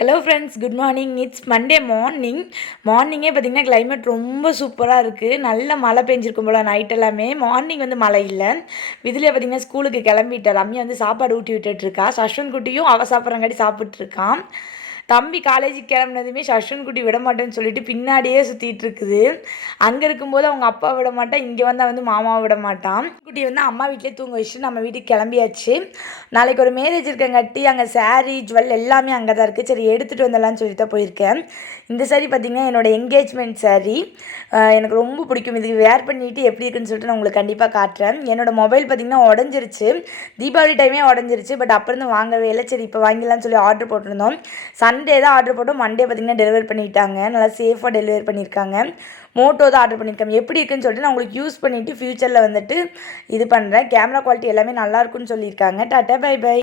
Hello friends, good morning. It's Monday மார்னிங்கே பார்த்திங்கன்னா climate ரொம்ப சூப்பராக இருக்குது. நல்ல மழை பெஞ்சிருக்கும் போல் நைட் எல்லாமே. மார்னிங் வந்து மழை இல்லை. இதில் பார்த்திங்கன்னா ஸ்கூலுக்கு கிளம்பிட்டார். ரம்யா வந்து சாப்பாடு ஊட்டி விட்டுட்ருக்கா. சஷ்வன் குட்டியும் அவள் சாப்பிட்றங்காட்டி சாப்பிட்ருக்கான். தம்பி காலேஜுக்கு கிளம்புனதுமே சஷ்வன் குட்டி விட மாட்டேன்னு சொல்லிட்டு பின்னாடியே சுற்றிட்டு இருக்குது. அங்கே இருக்கும்போது அவங்க அப்பா விட மாட்டான், இங்கே வந்தால் வந்து மாமாவை விட மாட்டான். குட்டி வந்து அம்மா வீட்டிலே தூங்க வச்சுட்டு நம்ம வீட்டுக்கு கிளம்பியாச்சு. நாளைக்கு ஒரு மேரேஜ் இருக்கங்காட்டி அங்கே சாரீ ஜுவல் எல்லாமே அங்கே தான் இருக்குது. சரி எடுத்துகிட்டு வந்துடலான்னு சொல்லி தான் போயிருக்கேன். இந்த சாரீ பார்த்திங்கன்னா என்னோடய என்கேஜ்மெண்ட் சாரீ. எனக்கு ரொம்ப பிடிக்கும். இதுக்கு வேர் பண்ணிவிட்டு எப்படி இருக்குன்னு சொல்லிட்டு நான் உங்களுக்கு கண்டிப்பாக காட்டுறேன். என்னோடய மொபைல் பார்த்திங்கன்னா உடஞ்சிருச்சு. தீபாவளி டைமே உடஞ்சிருச்சு. பட் அப்புறம் வாங்கவே இல்லை. சரி இப்போ வாங்கிடலான்னு சொல்லி ஆர்டர் போட்டிருந்தோம். சண்டே தான் ஆர்டர் போட்டோம். மண்டே பார்த்திங்கன்னா டெலிவரி பண்ணிட்டாங்க. நல்லா சேஃபாக டெலிவரி பண்ணியிருக்காங்க. மோட்டோ தான் ஆர்டர் பண்ணியிருக்காங்க. எப்படி இருக்குன்னு சொல்லிட்டு நான் உங்களுக்கு யூஸ் பண்ணிவிட்டு ஃப்யூச்சரில் வந்துட்டு இது பண்ணுறேன். கேமரா குவாலிட்டி எல்லாமே நல்லாயிருக்குன்னு சொல்லியிருக்காங்க. Tata, bye by.